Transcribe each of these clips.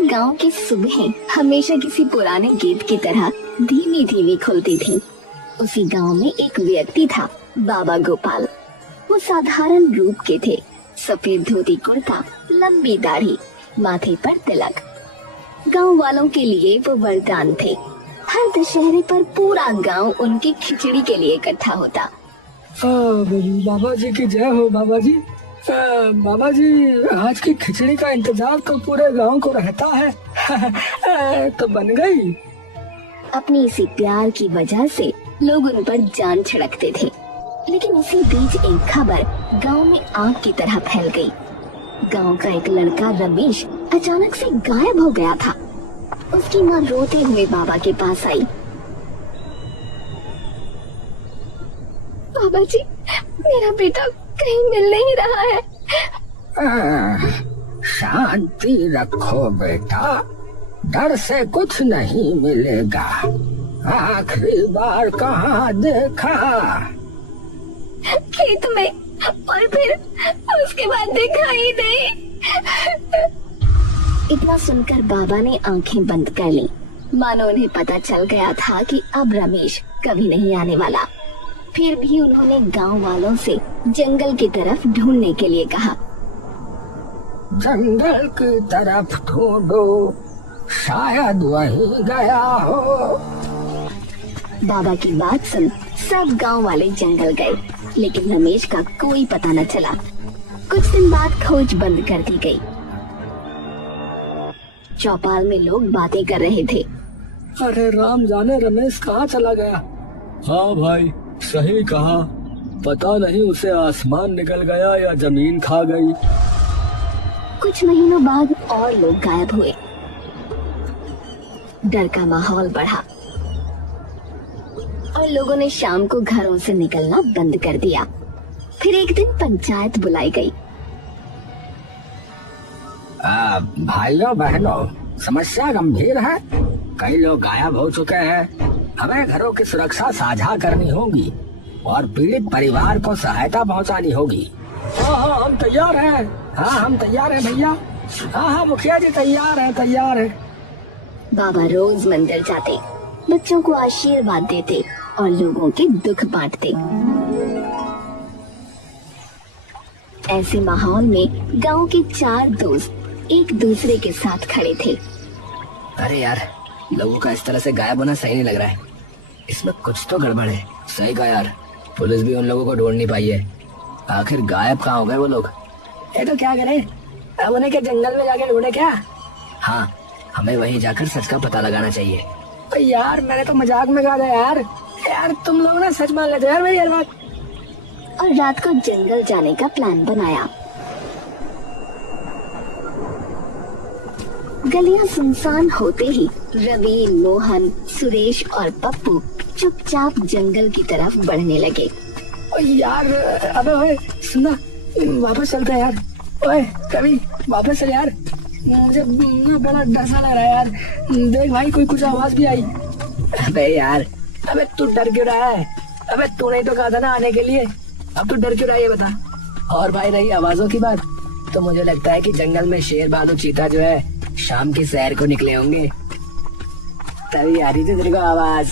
लेकिन गांव की सुबहें हमेशा किसी पुराने गीत की तरह धीमी धीमी खुलती थीं। उसी गांव में एक व्यक्ति था, बाबा गोपाल। वो साधारण रूप के थे, सफेद धोती कुर्ता, लंबी दाढ़ी, माथे पर तिलक। गांव वालों के लिए वो वरदान थे। हर दशहरे पर पूरा गांव उनकी खिचड़ी के लिए इकट्ठा होता। बाबा जी की जय हो बाबा जी। बाबा जी, आज की खिचड़ी का इंतजार तो पूरे गांव को रहता है। तो बन गई। अपनी इसी प्यार की वजह से लोग उन पर जान छिड़कते थे। लेकिन इसी बीच एक खबर गांव में आग की तरह फैल गई। गांव का एक लड़का रमेश अचानक से गायब हो गया था। उसकी माँ रोते हुए बाबा के पास आई। बाबा जी, मेरा बेटा कहीं मिल नहीं रहा है। शांति रखो बेटा, डर से कुछ नहीं मिलेगा। आखिरी बार कहाँ देखा? खेत में, और फिर उसके बाद देखा ही नहीं। इतना सुनकर बाबा ने आंखें बंद कर ली, मानो उन्हें पता चल गया था कि अब रमेश कभी नहीं आने वाला। फिर भी उन्होंने गांव वालों से जंगल की तरफ ढूंढने के लिए कहा। जंगल की तरफ ढूंढो, शायद वहीं गया हो। बाबा की बात सुन सब गांव वाले जंगल गए, लेकिन रमेश का कोई पता न चला। कुछ दिन बाद खोज बंद कर दी गई। चौपाल में लोग बातें कर रहे थे। अरे राम जाने रमेश कहाँ चला गया। हाँ भाई, सही कहा। पता नहीं उसे आसमान निकल गया या जमीन खा गई। कुछ महीनों बाद और लोग गायब हुए। डर का माहौल बढ़ा और लोगों ने शाम को घरों से निकलना बंद कर दिया। फिर एक दिन पंचायत बुलाई गई। भाइयों बहनों, समस्या गंभीर है। कई लोग गायब हो चुके हैं। हमें घरों की सुरक्षा साझा करनी होगी और पीड़ित परिवार को सहायता पहुंचानी होगी। हाँ, हम तैयार हैं। हाँ, हम तैयार हैं भैया। हाँ, मुखिया जी तैयार हैं। बाबा रोज मंदिर जाते, बच्चों को आशीर्वाद देते और लोगों के दुख बांटते। ऐसे माहौल में गांव के 4 दोस्त एक दूसरे के साथ खड़े थे। अरे यार, लोगों का इस तरह से गायब होना सही नहीं लग रहा है। इसमें कुछ तो गड़बड़ है। सही कहा यार, पुलिस भी उन लोगों को ढूंढ नहीं पाई है। आखिर गायब कहाँ हो गए वो लोग? ये तो क्या करें, अब उन्हें क्या जंगल में जाके ढूंढे क्या? हाँ, हमें वहीं जाकर सच का पता लगाना चाहिए। यार, मैंने तो मजाक में कहा था यार तुम लोग ना सच मान लेते यार मेरी हर बात। और रात को जंगल जाने का प्लान बनाया। गलियां सुनसान होते ही रवि, मोहन, सुरेश और पप्पू चुपचाप जंगल की तरफ बढ़ने लगे। यार, अबे ओए सुनना, वापस चलते हैं यार। ओए कभी वापस चल यार, मुझे बड़ा डर सा लग रहा है यार। देख भाई, कोई कुछ आवाज भी आई। अबे यार, अबे तू डर क्यों रहा है? अबे तूने तो कहा था ना आने के लिए, अब तू डर क्यों रहा है ये बता। और भाई रही आवाजों की बात, तो मुझे लगता है कि जंगल में शेर, भालू, चीता जो है शाम की सैर को निकले होंगे, तभी आ रही थी तेरे को आवाज।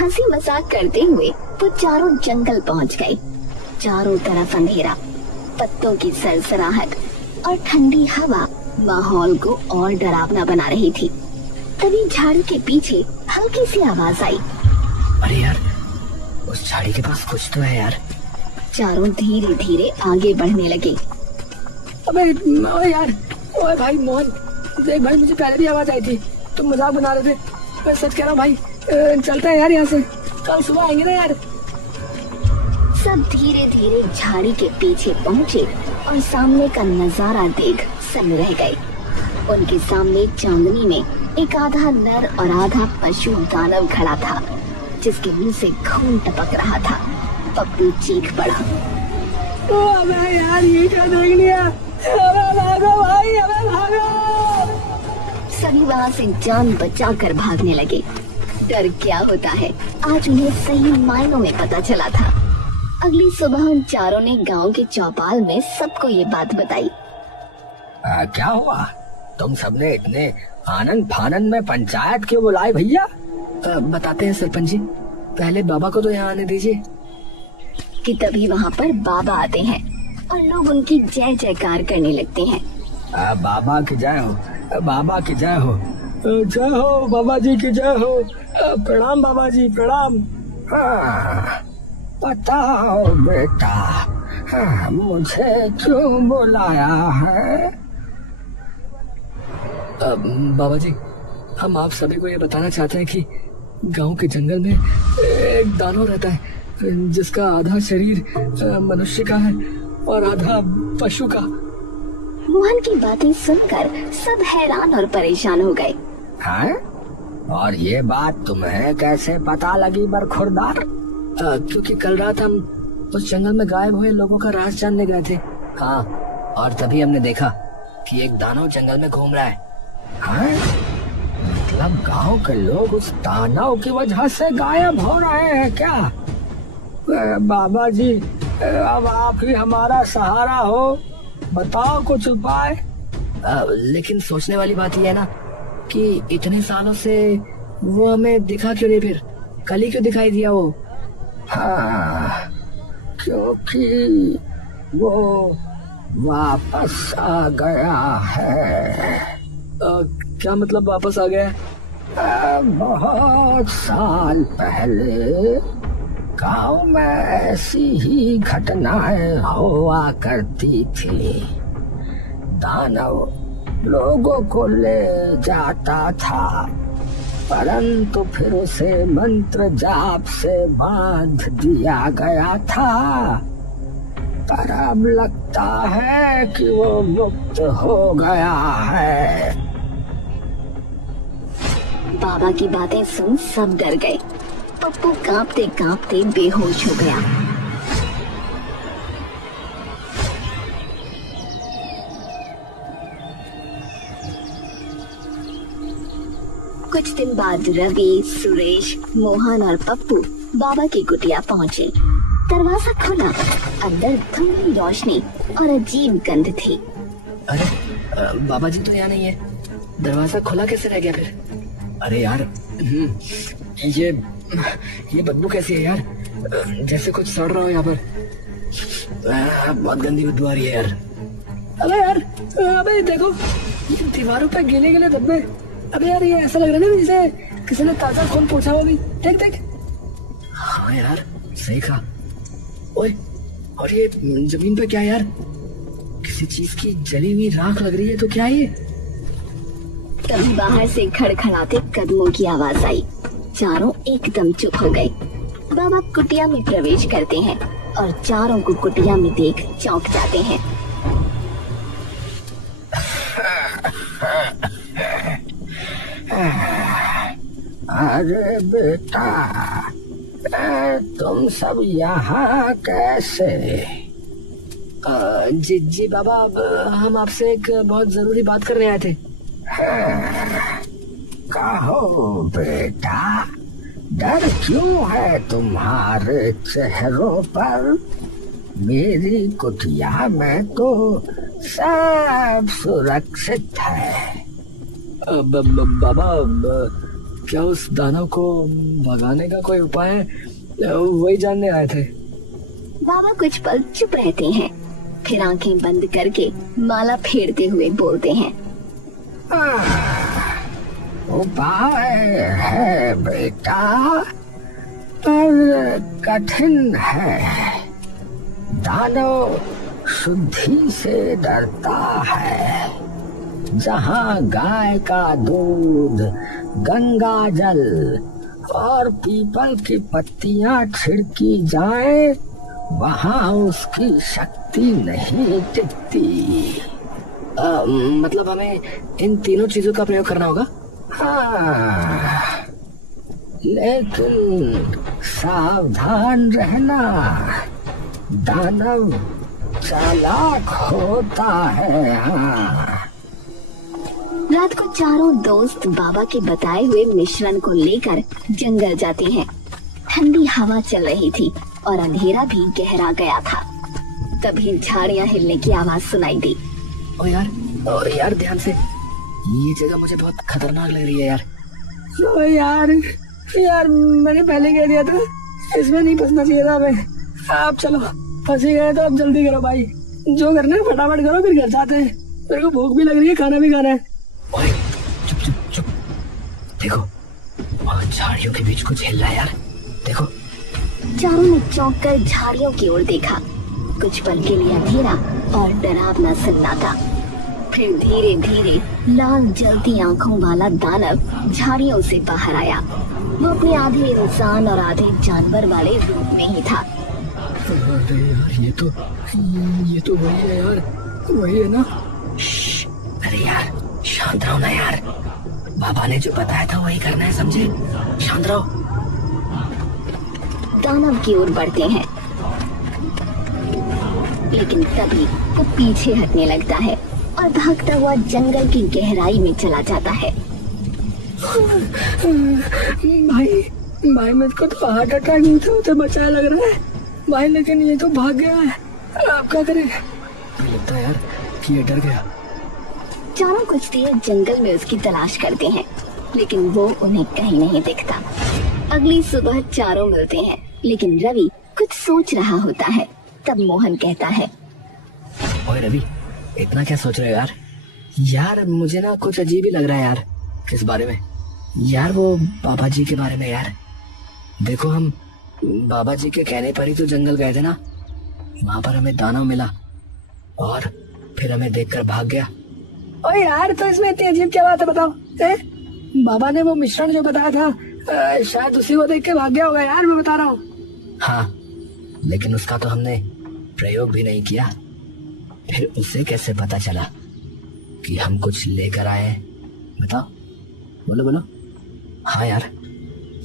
हंसी मजाक करते हुए वो चारों जंगल पहुंच गए। चारों तरफ अंधेरा, पत्तों की सरसराहट और ठंडी हवा माहौल को और डरावना बना रही थी। तभी झाड़ी के पीछे हल्की सी आवाज आई। अरे यार, उस झाड़ी के पास कुछ तो है यार। चारों धीरे धीरे आगे बढ़ने लगे। अबे ओए यार, ओए भाई मोहन, देख भाई, मुझे पहले भी आवाज आई थी। तुम मजाक बना रहे थे। मैं सच कह रहा हूँ भाई, चलते हैं यार यहाँ से, कल सुबह आएंगे ना यार। सब धीरे धीरे झाड़ी के पीछे पहुँचे और सामने का नजारा देख सन्न रह गए। उनके सामने चांदनी में एक आधा नर और आधा पशु दानव खड़ा था, जिसके मुंह से खून टपक रहा था। पप्पू चीख पड़ा। अबे यार, ये क्या देख लिया? अबे भागो भाई, अबे भागो। सभी वहाँ से जान बचाकर भागने लगे। डर क्या होता है आज उन्हें सही मायनों में पता चला था। अगली सुबह उन चारों ने गांव के चौपाल में सबको ये बात बताई। क्या हुआ? तुम सबने इतने आनंद फानंद में पंचायत क्यों बुलाई भैया? बताते हैं सरपंच जी, पहले बाबा को तो यहाँ आने दीजिए। कि तभी वहाँ पर बाबा आते हैं और लोग उनकी जय जयकार करने लगते हैं। बाबा की जय हो, बाबा की जय हो, जय हो बाबा जी की जय हो, प्रणाम बाबा जी प्रणाम। बताओ बेटा, मुझे क्यों बुलाया है? बाबा जी, हम आप सभी को ये बताना चाहते हैं कि गांव के जंगल में एक दानव रहता है जिसका आधा शरीर मनुष्य का है और आधा पशु का। मोहन की बातें सुनकर सब हैरान और परेशान हो गए। हैं? और ये बात तुम्हें कैसे पता लगी बरखुरदार? क्योंकि कल रात हम उस जंगल में गायब हुए लोगों का राज जानने गए थे। हाँ, और तभी हमने देखा कि एक दानव जंगल में घूम रहा है। हाँ? मतलब गांव के लोग उस दानव की वजह से गायब हो रहे हैं क्या? बाबा जी, अब आप ही हमारा सहारा हो, बताओ कुछ उपाय। लेकिन सोचने वाली बात यह है ना कि इतने सालों से वो हमें दिखा क्यों नहीं, फिर कल ही क्यों दिखाई दिया वो? हाँ, क्योंकि वो वापस आ गया है। क्या मतलब वापस आ गया? बहुत साल पहले गांव में ऐसी ही घटनाएं हुआ करती थी। दानव लोगों को ले जाता था, परंतु फिर उसे मंत्र जाप से बांध दिया गया था। पर अब लगता है कि वो मुक्त हो गया है। बाबा की बातें सुन सब डर गए। पप्पू कांपते कांपते बेहोश हो गया। कुछ दिन बाद रवि, सुरेश, मोहन और पप्पू बाबा की कुटिया पहुँचे। दरवाजा खुला, अंदर धुंधली रोशनी और अजीब गंध थी। अरे बाबा जी तो यहाँ नहीं है, दरवाजा खुला कैसे रह गया फिर? अरे यार, ये बदबू कैसी है यार? जैसे कुछ सड़ रहा हो यहाँ पर। बहुत गंदी बदबू आ रही है यार। अबे देखो, ये दीवारों पे गिले गिले धब्बे। अबे यार, ये ऐसा लग रहा है ना जैसे किसी ने ताजा खून पोंछा हो। देख देख। हाँ यार, सही कहा। ओए, और ये जमीन पे क्या है यार? किसी चीज की जली हुई राख लग रही है। तो क्या है ये? तभी बाहर से खड़खड़ाते कदमों की आवाज आई। चारों एकदम चुप हो गए। बाबा कुटिया में प्रवेश करते हैं और चारों को कुटिया में देख चौंक जाते हैं। अरे बेटा, तुम सब यहाँ कैसे? जी बाबा, हम आपसे एक बहुत जरूरी बात करने आए थे। कहो बेटा, डर क्यों है तुम्हारे चेहरों पर? मेरी कुटिया में तो सब सुरक्षित है। बाबा, क्या उस दानव को भगाने का कोई उपाय है? वही जानने आए थे। बाबा कुछ पल चुप रहते हैं, फिर आंखें बंद करके माला फेरते हुए बोलते हैं। उपाय है बेटा, पर कठिन है। दानव शुद्धि से डरता है। जहाँ गाय का दूध, गंगा जल और पीपल की पत्तियां छिड़की जाए, वहाँ उसकी शक्ति नहीं टिकती। मतलब हमें इन तीनों चीजों का प्रयोग करना होगा? हाँ, लेकिन सावधान रहना, दानव चालाक होता है। हाँ। रात को चारों दोस्त बाबा के बताए हुए मिश्रण को लेकर जंगल जाते हैं। ठंडी हवा चल रही थी और अंधेरा भी गहरा गया था। तभी झाड़ियां हिलने की आवाज सुनाई दी। ओ यार ध्यान से। ये जगह मुझे बहुत खतरनाक लग रही है यार। ओ यार, यार मैंने पहले कह दिया था इसमें नहीं फंसना चाहिए था हमें। आप चलो, फंस ही गए तो अब जल्दी करो भाई, जो करना है फटाफट करो, फिर घर जाते हैं। मेरे को भूख भी लग रही है, खाना भी खाना है। ओए चुप चुप चुप, देखो वहाँ झाड़ियों के बीच कुछ हिल रहा है यार, देखो। चारों ने चौंक कर झाड़ियों की ओर देखा। कुछ पल के लिए अंधेरा और डरावना सन्नाटा, फिर धीरे धीरे लाल जलती आंखों वाला दानव झाड़ियों से बाहर आया। वो अपने आधे इंसान और आधे जानवर वाले रूप में ही था। अरे यार, ये तो वही है यार, वही है ना। अरे यार शांत रहो ना यार, बाबा ने जो बताया था वही करना है, समझे? शांत रहो। दानव की ओर बढ़ते हैं, लेकिन तभी वो पीछे हटने लगता है और भागता हुआ जंगल की गहराई में चला जाता है। भाई भाई, मुझको तो हार्ट अटैक से बचाया लग रहा है भाई, लेकिन ये तो भाग गया है। आप क्या करें? लगता है यार कि ये डर गया। चारों कुछ देर जंगल में उसकी तलाश करते हैं, लेकिन वो उन्हें कहीं नहीं दिखता। अगली सुबह चारों मिलते हैं, लेकिन रवि कुछ सोच रहा होता है। तब मोहन कहता है, ओए रवि, इतना क्या सोच रहे हो यार? यार मुझे ना कुछ अजीब ही लग रहा है यार। किस बारे में? यार वो बाबा जी के बारे में यार। देखो हम बाबा जी के कहने पर ही तो जंगल गए थे ना, वहां पर हमें दानव मिला और फिर हमें देखकर भाग गया। ओए यार, तो इसमें इतनी अजीब क्या बात है, बताओ। बाबा ने वो मिश्रण जो बताया था, शायद उसी को देख के भाग गया होगा यार, मैं बता रहा हूँ। हाँ, लेकिन उसका तो हमने प्रयोग भी नहीं किया, फिर उसे कैसे पता चला कि हम कुछ लेकर आए हैं? बताओ, बोलो बोलो। हाँ यार,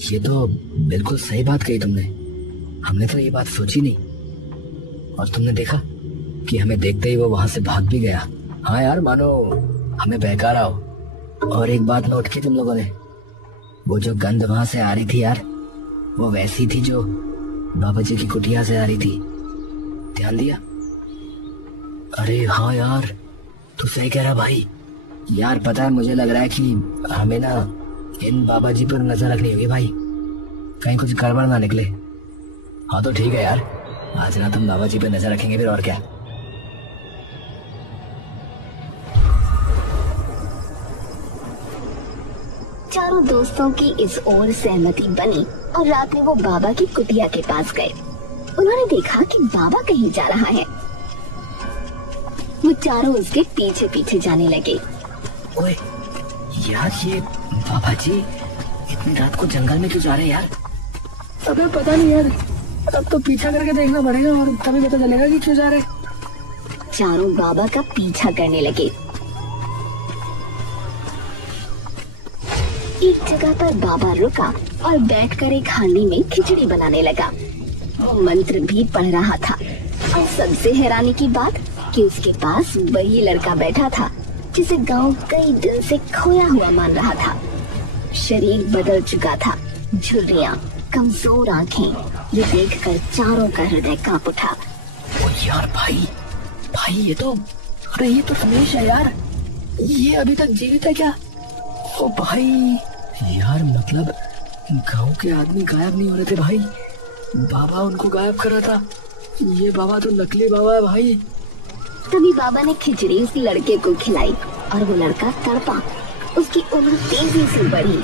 ये तो बिल्कुल सही बात कही तुमने, हमने तो ये बात सोची नहीं। और तुमने देखा कि हमें देखते ही वो वहां से भाग भी गया। हाँ यार, मानो हमें बहका रहा हो। और एक बात नोट की तुम लोगों ने, वो जो गंध वहां से आ रही थी यार, वो वैसी थी जो बाबा जी की कुटिया से आ रही थी। ध्यान दिया? अरे हाँ यार, तू सही कह रहा भाई। यार पता है, मुझे लग रहा है कि हमें ना इन बाबा जी पर नजर रखनी होगी भाई, कहीं कुछ गड़बड़ ना निकले। हाँ तो ठीक है यार, आज रात हम बाबा जी पर नजर रखेंगे, फिर और क्या। चारों दोस्तों की इस ओर सहमति बनी और रात में वो बाबा की कुटिया के पास गए। उन्होंने देखा कि बाबा कहीं जा रहा है। वो चारों उसके पीछे पीछे जाने लगे। ओए यार, ये बाबा जी इतनी रात को जंगल में क्यों जा रहे हैं यार? अबे पता नहीं यार, अब तो पीछा करके देखना पड़ेगा और तभी पता चलेगा कि क्यों जा रहे। चारों बाबा का पीछा करने लगे। एक जगह पर बाबा रुका और बैठकर एक हांडी में खिचड़ी बनाने लगा। वो मंत्र भी पढ़ रहा था और सबसे हैरानी की बात कि उसके पास वही लड़का बैठा था जिसे गांव कई दिन से खोया हुआ मान रहा था। शरीर बदल चुका था, झुर्रियां, कमजोर आंखें। ये देखकर चारों का हृदय कांप उठा। ओ यार भाई, भाई ये तो, अरे ये तो रमेश है यार, ये अभी तक जीवित है क्या? ओ भाई यार, मतलब गांव के आदमी गायब नहीं हो रहे थे भाई, बाबा उनको गायब कर रहा था। ये बाबा तो नकली बाबा है भाई। तभी बाबा ने खिचड़ी उस लड़के को खिलाई और वो लड़का तड़पा। उसकी उम्र तेजी से बढ़ी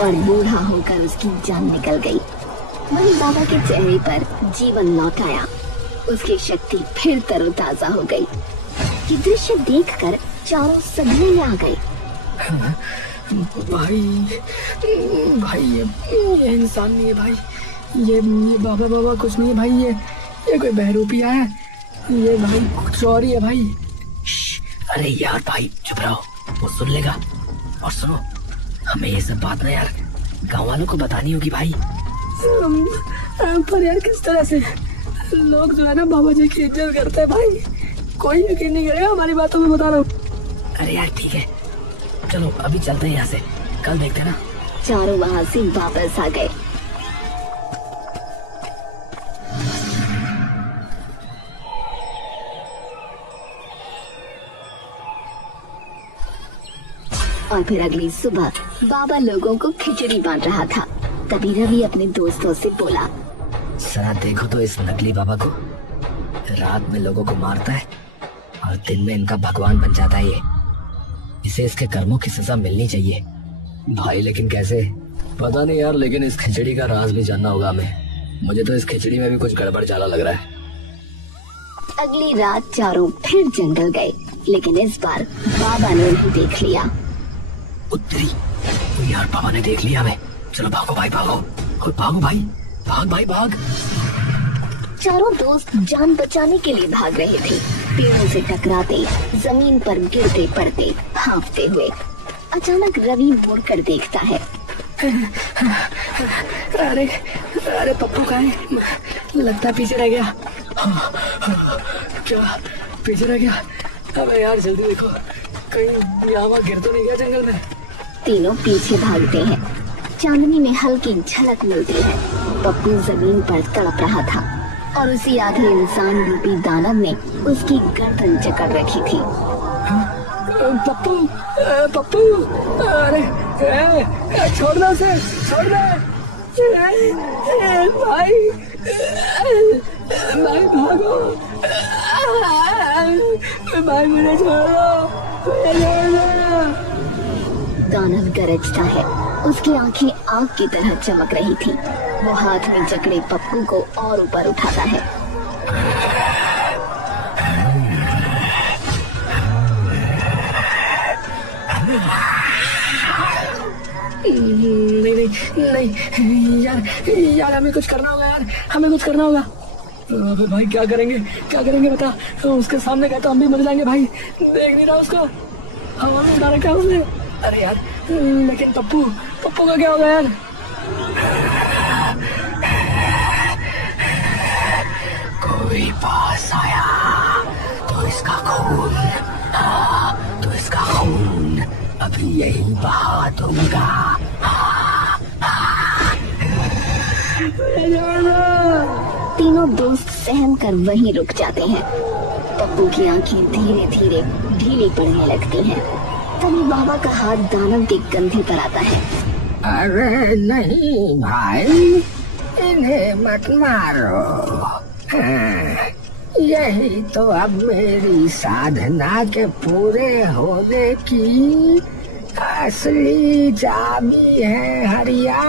और बूढ़ा होकर उसकी जान निकल गई। वहीं बाबा के चेहरे पर जीवन लौट आया। उसकी शक्ति फिर तरोताजा हो गई। ये दृश्य देखकर चारों सदमे में आ गए। भाई भाई, ये इंसान नहीं है भाई, ये बाबा कुछ नहीं है भाई, ये कोई बहरूपिया है, ये भाई कुछ और ही है भाई। अरे यार भाई चुप रहो, वो सुन लेगा। और सुनो, हमें ये सब बात ना यार गांव वालों को बतानी होगी भाई। पर यार किस तरह से? लोग जो है ना बाबा जी की इज्जत करते हैं भाई, कोई यकीन नहीं करेगा हमारी बातों में, बता रहा हूँ। अरे यार ठीक है, चलो अभी चलते हैं यहाँ से, कल देखते हैं ना। चारों वहाँ से वापस आ गए। और फिर अगली सुबह बाबा लोगों को खिचड़ी बांट रहा था। तभी रवि अपने दोस्तों से बोला, जरा देखो तो इस नकली बाबा को, रात में लोगों को मारता है और दिन में इनका भगवान बन जाता है। इसे इसके कर्मों की सजा मिलनी चाहिए। भाई लेकिन कैसे? पता नहीं यार, लेकिन इस खिचड़ी का राज भी जानना होगा हमें। मुझे तो इस खिचड़ी में भी कुछ गड़बड़ चाला लग रहा है। अगली रात चारों फिर जंगल गए, लेकिन इस बार बाबा ने उन्हें देख लिया। उत्तरी यार, बाबा ने देख लिया हमें। चलो भागो भाई, भागो भागो भाई, भाग भाई भाग। चारों दोस्त जान बचाने के लिए भाग रहे थे, पेड़ों से टकराते, जमीन पर गिरते पड़ते, हाँफते हुए। अचानक रवि मुड़ कर देखता है। अरे अरे पप्पू कहाँ है? लगता है पीछे रह गया। क्या पीछे रह गया? अबे यार जल्दी देखो, कहीं यहाँ गिर तो नहीं गया जंगल में। तीनों पीछे भागते हैं। चांदनी में हल्की झलक मिलती है। पप्पू जमीन पर तड़प रहा था और उसी आधे इंसान रूपी दानव ने उसकी गर्दन जकड़ रखी थी। पप्पू पप्पू, अरे छोड़ना उसे, छोड़ना भाई, भाई भागो भाई, मुझे छोड़ो। दानव गरजता है। उसकी आंखें आग की तरह चमक रही थी। वो हाथ में जकड़े पप्पू को और ऊपर उठाता है। नहीं यार हमें कुछ करना होगा यार, हमें कुछ करना होगा। अबे भाई क्या करेंगे बता? उसके सामने गए तो हम भी मर जाएंगे भाई। देख नहीं रहा उसको, हवा में उड़ा रखा है उसने। अरे यार लेकिन पप्पू का क्या होगा यार? कोई पास आया तो इसका खून अभी यही बहा दूंगा। तीनों दोस्त सहम कर वहीं रुक जाते हैं। पप्पू की आंखें धीरे धीरे ढीली पड़ने लगती हैं। तभी बाबा का हाथ दानव के कंधे पर आता है। अरे नहीं भाई, इन्हें मत मारो। यही तो अब मेरी साधना के पूरे होने की असली चाबी है हरिया।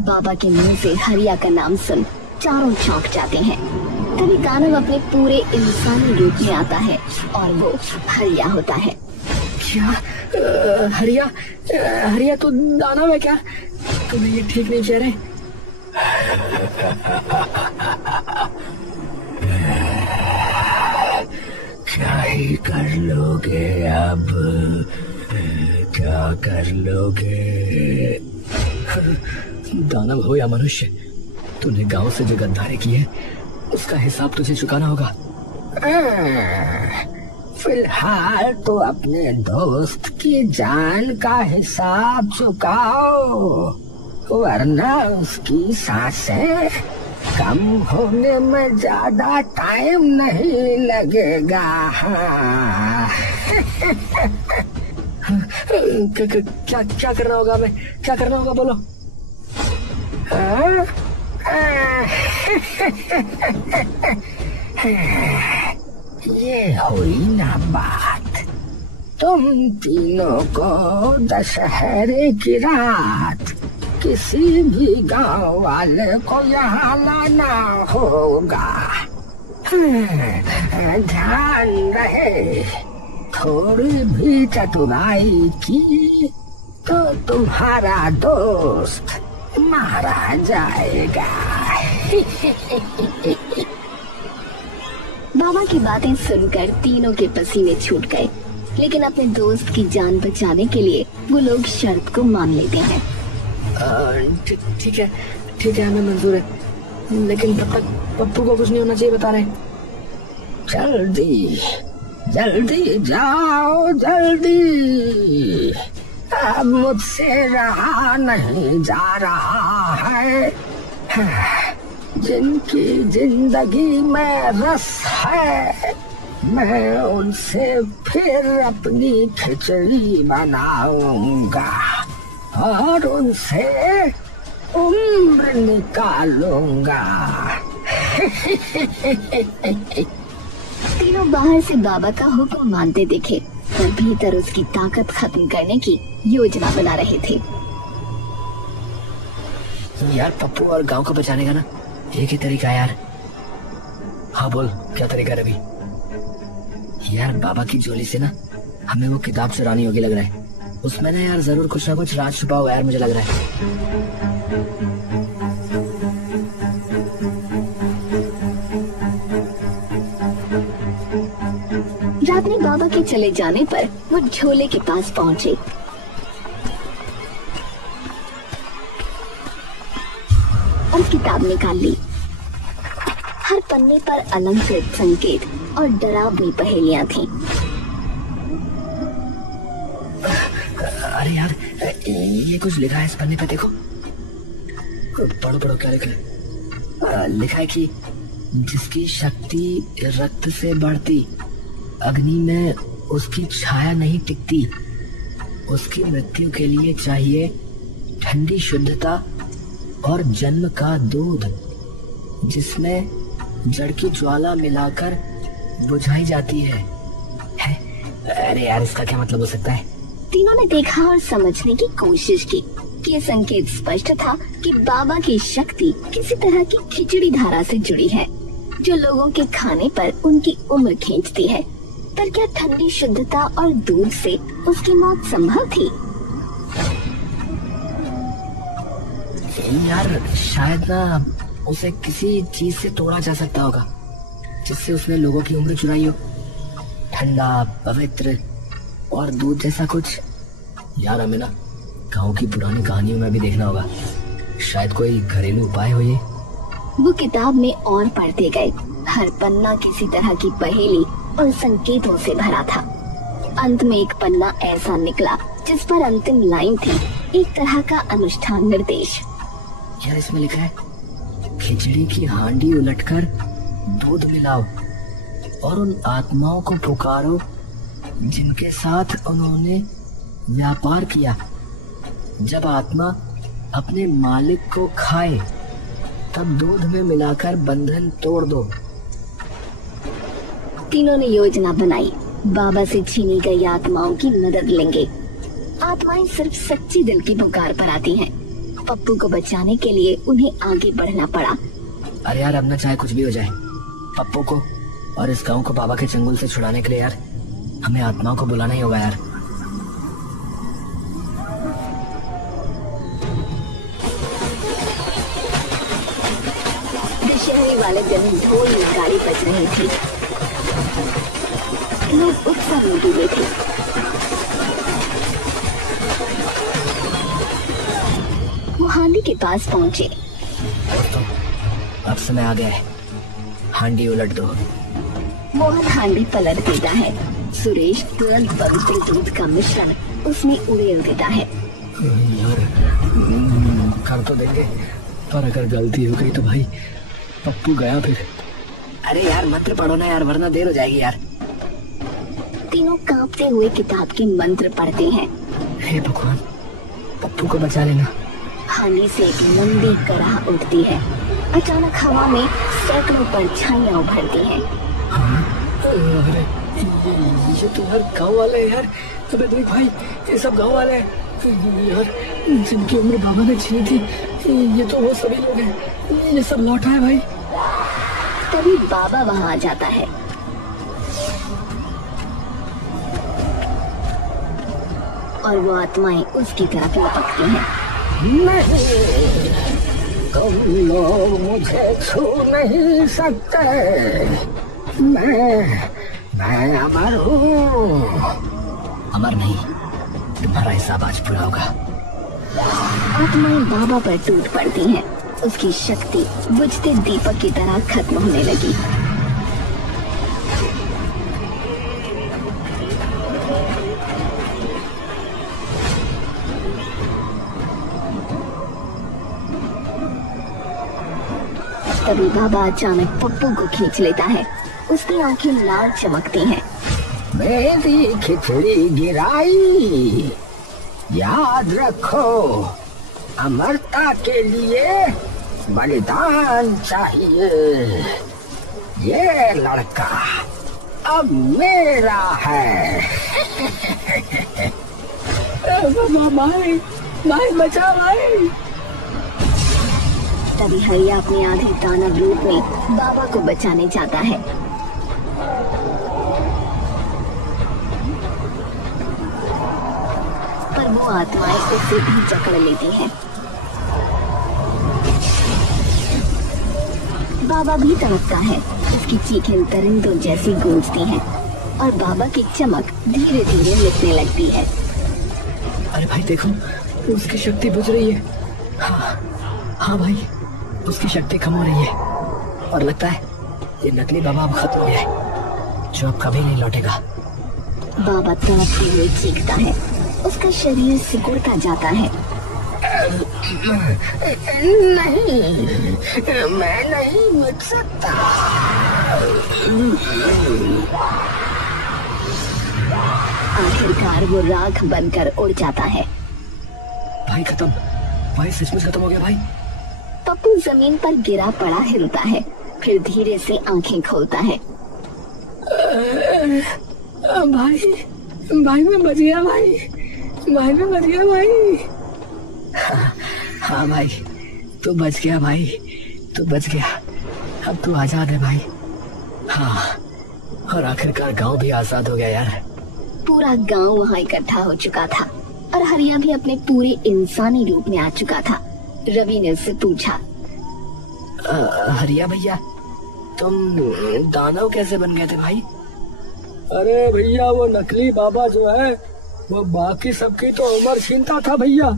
बाबा के मुंह से हरिया का नाम सुन चारों चौंक जाते हैं। तभी दानव अपने पूरे इंसानी रूप में आता है और वो हरिया होता है। क्या हरिया तो दानव है क्या? तुम्हें ये ठीक नहीं कह रहे? क्या ही कर लोगे अब? क्या कर लोगे? दानव हो या मनुष्य, तूने गांव से जो गद्दारी की है उसका हिसाब तुझे चुकाना होगा। फिलहाल तो अपने दोस्त की जान का हिसाब चुकाओ, वरना उसकी सांसें कम होने में ज्यादा टाइम नहीं लगेगा। क्या करना होगा? हमें क्या करना होगा बोलो? ये हुई ना बात। तुम तीनों को दशहरे की रात किसी भी गांव वाले को यहाँ लाना होगा। ध्यान रहे, थोड़ी भी चतुराई की तो तुम्हारा दोस्त मारा जाएगा। बाबा की बातें सुनकर तीनों के पसीने छूट गए, लेकिन अपने दोस्त की जान बचाने के लिए वो लोग शर्त को मान लेते हैं। ठीक है हमें मंजूर है, लेकिन तब तक पप्पू को कुछ नहीं होना चाहिए बता रहे। जल्दी जाओ, जल्दी। अब मुझसे रहा नहीं जा रहा है। जिनकी जिंदगी में रस है मैं उनसे फिर अपनी खिचड़ी बनाऊंगा और उनसे उम्र निकालूंगा। तीनों बाहर से बाबा का हुक्म मानते दिखे, पर भीतर उसकी ताकत खत्म करने की योजना बना रहे थे। यार पप्पू और गांव को बचाने का ना एक ही तरीका है यार। हाँ बोल, क्या तरीका है रवि? यार बाबा की झोली से ना हमें वो किताब चुरानी होगी लग रहा है। उसमें ना यार जरूर कुछ ना कुछ राज छुपा हुआ है यार, मुझे लग रहा है। रात में बाबा के चले जाने पर वो झोले के पास पहुंचे और किताब निकाल ली। हर पन्ने पर अलंकृत संकेत और डरावनी पहेलियां थीं। अरे यार ये कुछ लिखा है इस पन्ने पे, देखो। पढ़ो पढ़ो, क्या लिखा है? लिखा है कि जिसकी शक्ति रक्त से बढ़ती, अग्नि में उसकी छाया नहीं टिकती, उसकी मृत्यु के लिए चाहिए ठंडी शुद्धता और जन्म का दूध, जिसमें जड़ की ज्वाला मिलाकर बुझाई जाती है। अरे यार इसका क्या मतलब हो सकता है? तीनों ने देखा और समझने की कोशिश की कि ये संकेत स्पष्ट था कि बाबा की शक्ति किसी तरह की खिचड़ी धारा से जुड़ी है, जो लोगों के खाने पर उनकी उम्र खींचती है। पर क्या ठंडी शुद्धता और दूध से उसकी मौत संभव थी? यार शायद ना उसे किसी चीज से तोड़ा जा सकता होगा जिससे उसने लोगों की उम्र चुराई हो। ठंडा, पवित्र और दूध जैसा कुछ। यार हमें ना गांव की पुरानी कहानियों में भी देखना होगा, शायद कोई घरेलू उपाय हो ये। वो किताब में और पढ़ते गए। हर पन्ना किसी तरह की पहेली और संकेतों से भरा था। अंत में एक पन्ना ऐसा निकला जिस पर अंतिम लाइन थी एक तरह का अनुष्ठान निर्देश। यार इसमें लिखा है, खिचड़ी की हांडी उलटकर दूध मिलाओ और उन आत्माओं को पुकारो जिनके साथ उन्होंने व्यापार किया। जब आत्मा अपने मालिक को खाए तब दूध में मिलाकर बंधन तोड़ दो। तीनों ने योजना बनाई। बाबा से छीनी गई आत्माओं की मदद लेंगे। आत्माएं सिर्फ सच्ची दिल की पुकार पर आती हैं। पप्पू को बचाने के लिए उन्हें आगे बढ़ना पड़ा। अरे यार अब ना चाहे कुछ भी हो जाए, पप्पू को और इस गांव को बाबा के चंगुल से छुड़ाने के लिए यार हमें आत्माओं को बुलाना ही होगा यार। दशहरे वाले दिन ढोल नगाड़े बज रही थी। लोग उत्साह में डूबे थे। वो हांडी के पास पहुंचे। अब समय आ गया है, हांडी उलट दो। मोहन हांडी पलट देता है। सुरेश तुरंत पवित्र दूध का मिश्रण उसमें उड़ेल देता है। यार कर तो देंगे, पर अगर गलती हो गई तो भाई पप्पू गया फिर। अरे यार मंत्र पढ़ो ना यार, वरना देर हो जाएगी यार। तीनों कांपते हुए किताब के मंत्र पढ़ते हैं। हे भगवान, पप्पू को बचा लेना। हांडी से एक लंबी कराह उठती है। अचानक हवा में सैकड़ों परछाइयां उभरती हैं। अरे ये तो यार गाँव वाले हैं यार। अबे देख भाई, ये सब गाँव वाले हैं यार, जिनकी उम्र बाबा ने छीनी थी। ये तो वो सभी लोग हैं, ये सब लौटा है भाई। तभी बाबा वहां आ जाता है। और वो आत्माएं उसकी तरफ लपकती हैं। नहीं, तुम लोग मुझे छू नहीं सकते। मैं अमर हूँ। अमर नहीं, तुम्हारा हिसाब आज पूरा होगा। आत्माएं बाबा पर टूट पड़ती हैं। उसकी शक्ति बुझते दीपक की तरह खत्म होने लगी। तभी बाबा अचानक पप्पू को खींच लेता है। उसकी आंखें लाल चमकती हैं। मेरी खिचड़ी गिराई, याद रखो अमरता के लिए बलिदान चाहिए। ये लड़का अब मेरा है। भाई भाई बचा भाई। तभी हरिया अपने आधे दानव रूप में बाबा को बचाने जाता है। पर वो आत्माएं उसे भी जकड़ लेती हैं। बाबा भी तड़पता है। उसकी चीखें दरिंदों जैसी गूंजती हैं और बाबा की चमक धीरे धीरे मिटने लगती है। अरे भाई देखो, उसकी शक्ति बुझ रही है। हाँ भाई, उसकी शक्ति कम हो रही है और लगता है ये नकली बाबा अब खत्म हो गया है, जो अब कभी नहीं लौटेगा। बाबा तड़पते हुए चीखता है। उसका शरीर सिकुड़ता जाता है। नहीं, मैं नहीं मिट सकता। आखिरकार वो राख बनकर उड़ जाता है। भाई खत्म, भाई सचमुच खत्म हो गया भाई। पप्पू जमीन पर गिरा पड़ा हिलता है, फिर धीरे से आंखें खोलता है। भाई भाई मैं बच गया भाई, भाई मैं बच गया भाई। हाँ भाई, तू बच गया भाई, तू बच गया। अब तू आजाद है भाई। हाँ, और आखिरकार गांव भी आजाद हो गया यार। पूरा गांव वहाँ इकट्ठा हो चुका था और हरिया भी अपने पूरे इंसानी रूप में आ चुका था। रवि ने उससे पूछा, हरिया भैया, तुम दानव कैसे बन गए थे भाई? अरे भैया, वो नकली बाबा जो है वो बाकी सबकी तो उम्र छीनता था भैया,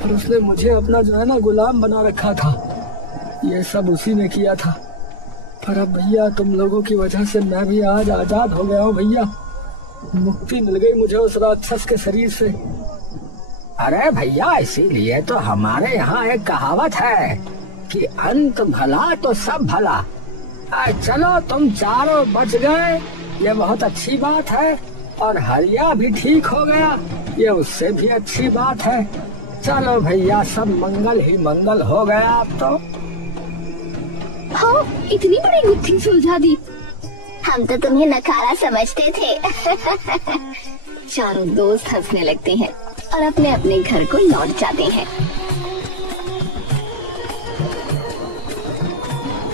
पर उसने मुझे अपना जो है ना गुलाम बना रखा था। ये सब उसी ने किया था। पर अब भैया तुम लोगों की वजह से मैं भी आज आजाद हो गया हूँ भैया। मुक्ति मिल गई मुझे उस राक्षस के शरीर से। अरे भैया, इसीलिए तो हमारे यहाँ एक कहावत है कि अंत भला तो सब भला। चलो तुम चारों बच गए, ये बहुत अच्छी बात है, और हरिया भी ठीक हो गया, ये उससे भी अच्छी बात है। चलो भैया, सब मंगल ही मंगल हो गया अब तो। हाँ, इतनी बड़ी गुत्थी सुलझा दी। हम तो तुम्हें नकारा समझते थे। चारों दोस्त हंसने लगते हैं और अपने अपने घर को लौट जाते हैं।